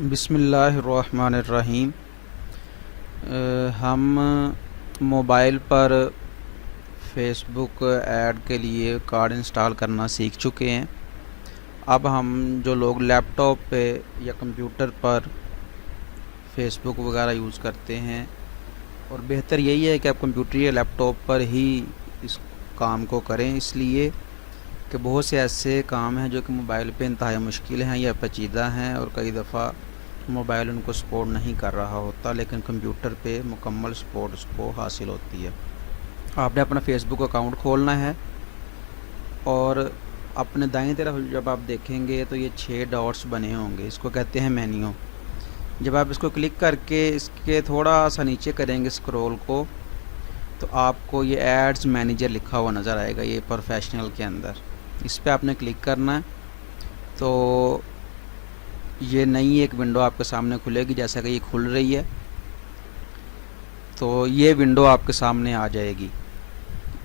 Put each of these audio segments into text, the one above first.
بسم اللہ الرحمن الرحیم۔ ہم موبائل پر فیس بک ایڈ کے لیے کارڈ انسٹال کرنا سیکھ چکے ہیں۔ اب ہم جو لوگ لیپ ٹاپ پہ یا کمپیوٹر پر فیس بک وغیرہ یوز کرتے ہیں، اور بہتر یہی ہے کہ آپ کمپیوٹر یا لیپ ٹاپ پر ہی اس کام کو کریں، اس لیے کہ بہت سے ایسے کام ہیں جو کہ موبائل پہ انتہائی مشکل ہیں یا پیچیدہ ہیں، اور کئی دفعہ موبائل ان کو سپورٹ نہیں کر رہا ہوتا، لیکن کمپیوٹر پہ مکمل سپورٹ اس کو حاصل ہوتی ہے۔ آپ نے اپنا فیس بک اکاؤنٹ کھولنا ہے، اور اپنے دائیں طرف جب آپ دیکھیں گے تو یہ 6 ڈاٹس بنے ہوں گے، اس کو کہتے ہیں مینیو۔ جب آپ اس کو کلک کر کے اس کے تھوڑا سا نیچے کریں گے اسکرول کو، تو آپ کو یہ ایڈز مینیجر لکھا ہوا نظر آئے گا، یہ پروفیشنل کے اندر۔ اس پہ آپ نے کلک کرنا ہے تو یہ نئی ایک ونڈو آپ کے سامنے کھلے گی، جیسا کہ یہ کھل رہی ہے، تو یہ ونڈو آپ کے سامنے آ جائے گی۔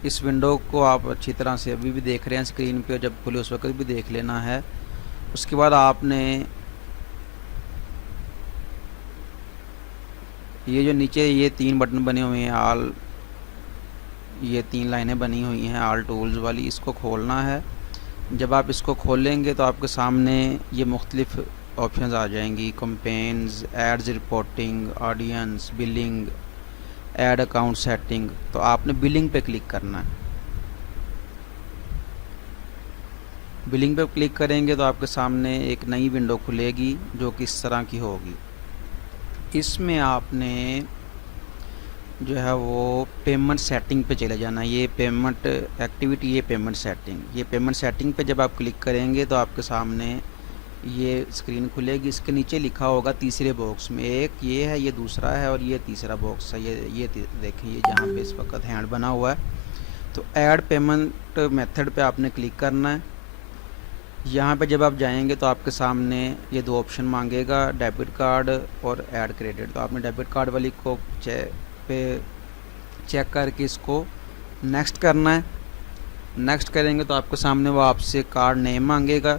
اس ونڈو کو آپ اچھی طرح سے ابھی بھی دیکھ رہے ہیں اسکرین پہ، جب کھلے اس وقت بھی دیکھ لینا ہے۔ اس کے بعد آپ نے یہ جو نیچے یہ 3 بٹن بنے ہوئے ہیں، یہ 3 لائنیں بنی ہوئی ہیں آل ٹولز والی، اس کو کھولنا ہے۔ جب آپ اس کو کھولیں گے تو آپ کے سامنے یہ مختلف آپشنز آ جائیں گی: campaigns, ads reporting, audience, billing, ad account setting. تو آپ نے بلنگ پہ کلک کرنا ہے۔ بلنگ پہ کلک کریں گے تو آپ کے سامنے ایک نئی ونڈو کھلے گی جو کہ اس طرح کی ہوگی۔ اس میں آپ نے جو ہے وہ پیمنٹ سیٹنگ پہ چلے جانا ہے۔ یہ پیمنٹ ایکٹیویٹی، یہ پیمنٹ سیٹنگ، یہ پیمنٹ سیٹنگ پہ جب آپ کلک کریں گے تو آپ کے سامنے یہ اسکرین کھلے گی۔ اس کے نیچے لکھا ہوگا تیسرے باکس میں، ایک یہ ہے، یہ دوسرا ہے، اور یہ تیسرا باکس ہے۔ یہ دیکھیں، یہ جہاں پہ اس وقت ہینڈ بنا ہوا ہے، تو ایڈ پیمنٹ میتھڈ پہ آپ نے کلک کرنا ہے۔ یہاں پہ جب آپ جائیں گے تو آپ کے سامنے یہ 2 آپشن مانگے گا، ڈیبٹ کارڈ اور ایڈ کریڈٹ۔ تو آپ نے ڈیبٹ کارڈ والی کو پہ چیک کر کے اس کو نیکسٹ کرنا ہے۔ نیکسٹ کریں گے تو آپ کے سامنے وہ آپ سے کارڈ نیم مانگے گا،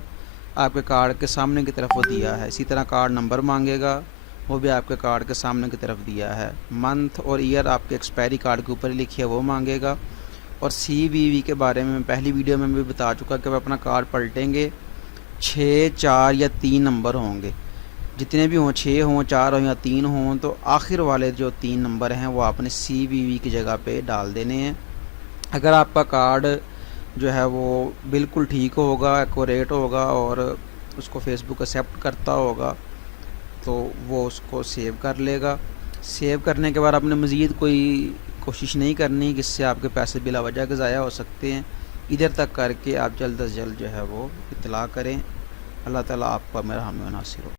آپ کے کارڈ کے سامنے کی طرف وہ دیا ہے۔ اسی طرح کارڈ نمبر مانگے گا، وہ بھی آپ کے کارڈ کے سامنے کی طرف دیا ہے۔ منتھ اور ایئر آپ کے ایکسپائری کارڈ کے اوپر لکھی ہے، وہ مانگے گا۔ اور سی وی وی کے بارے میں پہلی ویڈیو میں بھی بتا چکا کہ وہ اپنا کارڈ پلٹیں گے 6، 4 یا 3 نمبر ہوں گے، جتنے بھی ہوں، 6 ہوں، 4 ہوں یا 3 ہوں، تو آخر والے جو 3 نمبر ہیں وہ آپ نے سی وی وی کی جگہ پہ ڈال دینے ہیں۔ اگر آپ کا کارڈ جو ہے وہ بالکل ٹھیک ہوگا، ایکوریٹ ہوگا، اور اس کو فیس بک ایکسیپٹ کرتا ہوگا، تو وہ اس کو سیو کر لے گا۔ سیو کرنے کے بعد آپ نے مزید کوئی کوشش نہیں کرنی جس سے آپ کے پیسے بلا وجہ کے ضائع ہو سکتے ہیں۔ ادھر تک کر کے آپ جلد از جلد جو ہے وہ اطلاع کریں۔ اللہ تعالیٰ آپ کا مرحم و ناصر ہو۔